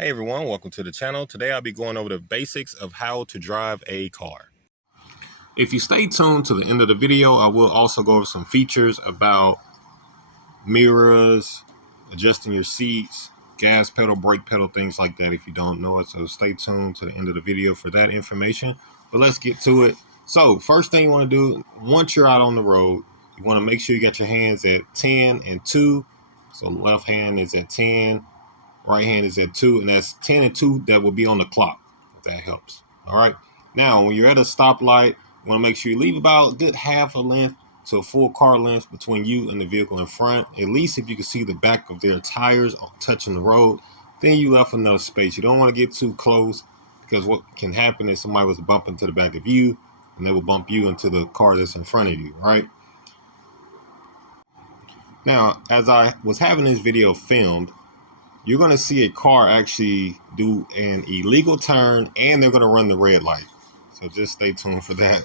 Hey everyone, welcome to the channel. Today I'll be going over the basics of how to drive a car. If you stay tuned to the end of the video, I will also go over some features about mirrors, adjusting your seats, gas pedal, brake pedal, things like that if you don't know it. So stay tuned to the end of the video for that information. But let's get to it. So first thing you want to do, once you're out on the road, you want to make sure you got your hands at 10 and 2. So left hand is at 10. Right hand is at 2, and that's 10 and 2 that will be on the clock, if that helps. All right. Now, when you're at a stoplight, you want to make sure you leave about a good half a length to a full car length between you and the vehicle in front. At least if you can see the back of their tires touching the road, then you left enough space. You don't want to get too close, because what can happen is somebody was bumping to the back of you, and they will bump you into the car that's in front of you, right? Now, as I was having this video filmed, you're going to see a car actually do an illegal turn, and they're going to run the red light. So just stay tuned for that.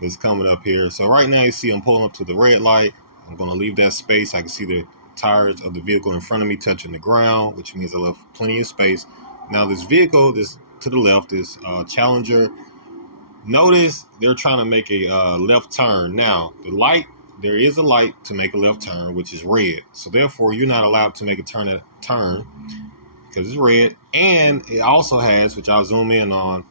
It's coming up here. So right now you see I'm pulling up to the red light. I'm going to leave that space. I can see the tires of the vehicle in front of me touching the ground, which means I left plenty of space. Now this vehicle, this to the left, is Challenger. Notice they're trying to make a left turn. Now the light, there is a light to make a left turn, which is red. So therefore, you're not allowed to make a turn because it's red. And it also has, which I'll zoom in on,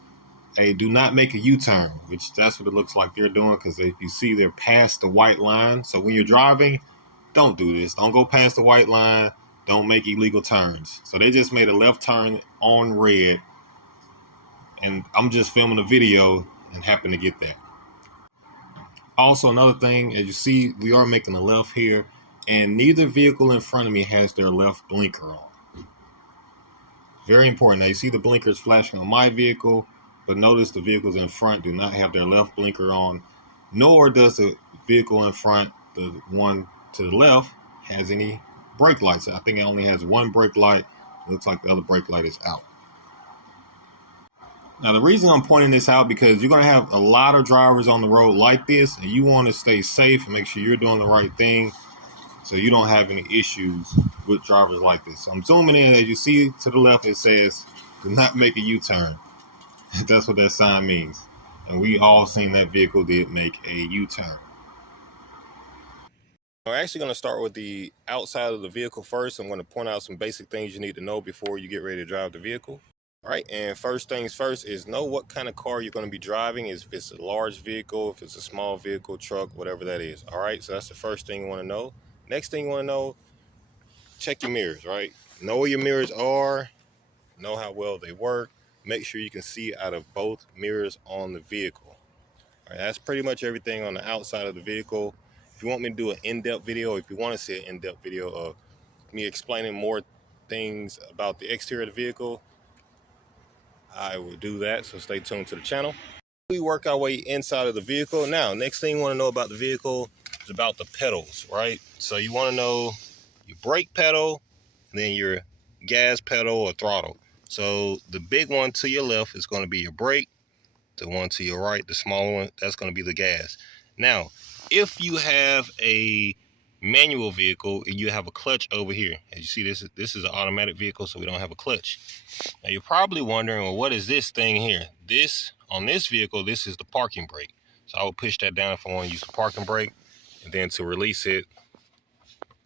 a do not make a U-turn, which that's what it looks like they're doing, because if you see, they're past the white line. So when you're driving, don't do this. Don't go past the white line. Don't make illegal turns. So they just made a left turn on red, and I'm just filming a video and happen to get that. Also, another thing, as you see, we are making a left here, and neither vehicle in front of me has their left blinker on. Very important. Now, you see the blinkers flashing on my vehicle, but notice the vehicles in front do not have their left blinker on, nor does the vehicle in front, the one to the left, has any brake lights. I think it only has one brake light. It looks like the other brake light is out. Now, the reason I'm pointing this out, because you're going to have a lot of drivers on the road like this, and you want to stay safe and make sure you're doing the right thing so you don't have any issues with drivers like this. So I'm zooming in. As you see to the left, it says, do not make a U-turn. That's what that sign means. And we all seen that vehicle did make a U-turn. We're actually going to start with the outside of the vehicle first. I'm going to point out some basic things you need to know before you get ready to drive the vehicle. All right, and first things first is know what kind of car you're going to be driving. If it's a large vehicle, if it's a small vehicle, truck, whatever that is. All right, so that's the first thing you want to know. Next thing you want to know, check your mirrors, right? Know where your mirrors are, know how well they work. Make sure you can see out of both mirrors on the vehicle. All right, that's pretty much everything on the outside of the vehicle. If you want me to do an in-depth video, if you want to see an in-depth video of me explaining more things about the exterior of the vehicle, I will do that, so stay tuned to the channel. We work our way inside of the vehicle. Now, next thing you want to know about the vehicle is about the pedals, right? So you want to know your brake pedal, and then your gas pedal or throttle. So the big one to your left is going to be your brake. The one to your right, the smaller one, that's going to be the gas. Now, if you have a manual vehicle and you have a clutch over here, as you see, this is an automatic vehicle, so we don't have a clutch. Now you're probably wondering, well, what is this thing here? On this vehicle, this is the parking brake. So I will push that down if I want to use the parking brake, and then to release it,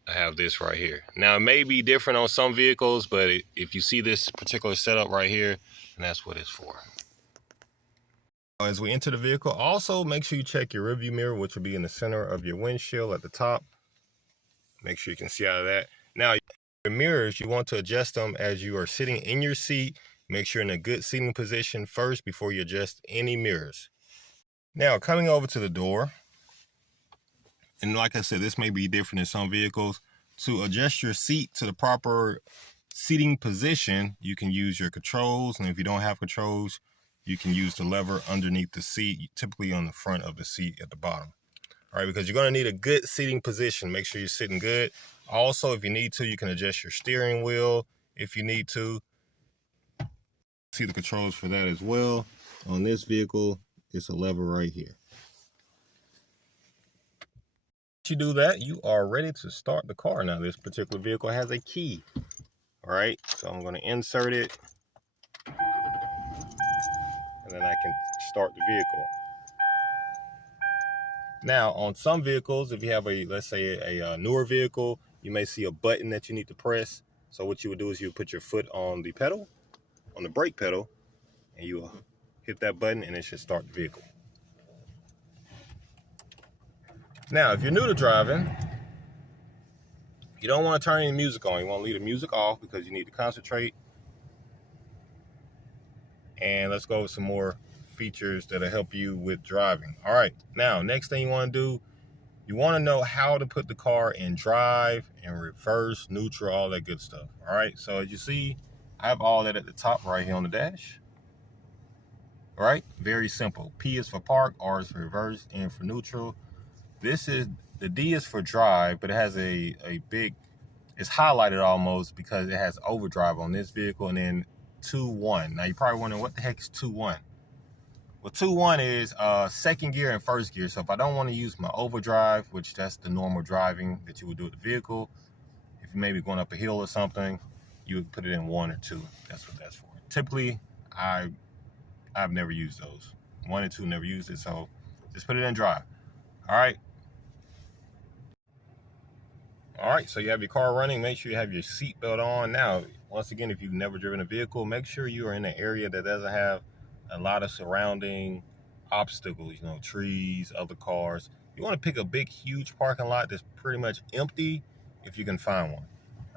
I have this right here. Now it may be different on some vehicles, but if you see this particular setup right here, and that's what it's for. As we enter the vehicle, also make sure you check your rearview mirror, which will be in the center of your windshield at the top. Make sure you can see out of that. Now, your mirrors, you want to adjust them as you are sitting in your seat. Make sure you're in a good seating position first before you adjust any mirrors. Now, coming over to the door, and like I said, this may be different in some vehicles. To adjust your seat to the proper seating position, you can use your controls, and if you don't have controls, you can use the lever underneath the seat, typically on the front of the seat at the bottom. All right, because you're going to need a good seating position. Make sure you're sitting good. Also, if you need to, you can adjust your steering wheel if you need to. See the controls for that as well. On this vehicle, it's a lever right here. Once you do that, you are ready to start the car. Now, this particular vehicle has a key. All right, so I'm gonna insert it, and then I can start the vehicle. Now, on some vehicles, if you have let's say a newer vehicle, you may see a button that you need to press. So what you would do is you would put your foot on the pedal, on the brake pedal, and you will hit that button and it should start the vehicle. Now, if you're new to driving, you don't want to turn any music on. You want to leave the music off because you need to concentrate. And let's go with some more features that'll help you with driving. All right, now, next thing you want to do, you want to know how to put the car in drive and reverse, neutral, all that good stuff. All right, so as you see, I have all that at the top right here on the dash. All right, very simple. P is for park, R is for reverse, N for neutral. The D is for drive, but it has a big, it's highlighted almost because it has overdrive on this vehicle, and then 2-1. Now you're probably wondering what the heck is 2-1? Well, 2-1 is second gear and first gear. So if I don't want to use my overdrive, which that's the normal driving that you would do with the vehicle, if you may be going up a hill or something, you would put it in 1 or 2. That's what that's for. Typically, I've never used those. 1 and 2, never used it, so just put it in drive. All right. All right, so you have your car running. Make sure you have your seatbelt on. Now, once again, if you've never driven a vehicle, make sure you are in an area that doesn't have a lot of surrounding obstacles, you know, trees, other cars. You want to pick a big, huge parking lot that's pretty much empty if you can find one.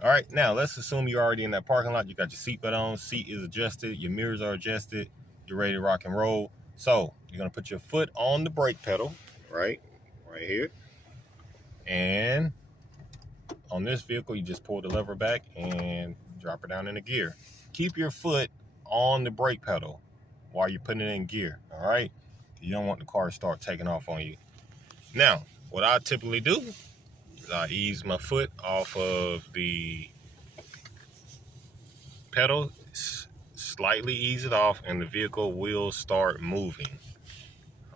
All right, now let's assume you're already in that parking lot. You got your seatbelt on, seat is adjusted, your mirrors are adjusted, you're ready to rock and roll. So you're gonna put your foot on the brake pedal, right here. And on this vehicle, you just pull the lever back and drop it down into gear. Keep your foot on the brake pedal while you're putting it in gear, all right? You don't want the car to start taking off on you. Now, what I typically do is I ease my foot off of the pedal, slightly ease it off, and the vehicle will start moving.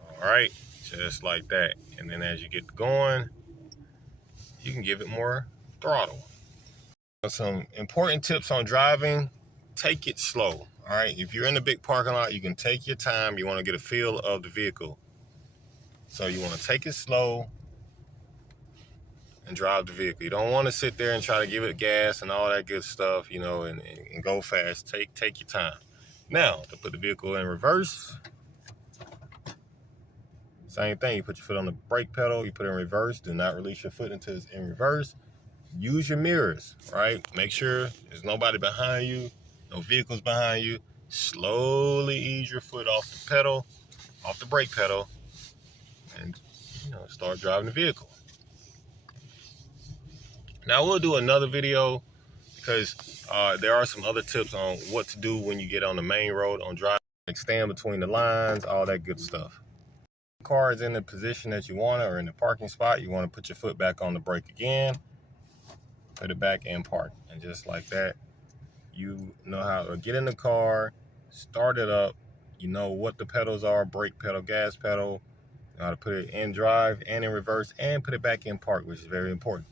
All right, just like that. And then as you get going, you can give it more throttle. Some important tips on driving: take it slow. All right, if you're in a big parking lot, you can take your time. You want to get a feel of the vehicle, so you want to take it slow and drive the vehicle. You don't want to sit there and try to give it gas and all that good stuff, you know, and go fast. Take your time. Now, to put the vehicle in reverse, same thing. You put your foot on the brake pedal, you put it in reverse. Do not release your foot until it's in reverse. Use your mirrors, right? Make sure there's nobody behind you, no vehicles behind you. Slowly ease your foot off the pedal, off the brake pedal, and, you know, start driving the vehicle. Now we'll do another video because there are some other tips on what to do when you get on the main road on driving, like stand between the lines, all that good stuff. The car is in the position that you want it, or in the parking spot, you want to put your foot back on the brake again, put it back and park. And just like that, you know how to get in the car, start it up, you know what the pedals are: brake pedal, gas pedal, you know how to put it in drive and in reverse, and put it back in park, which is very important.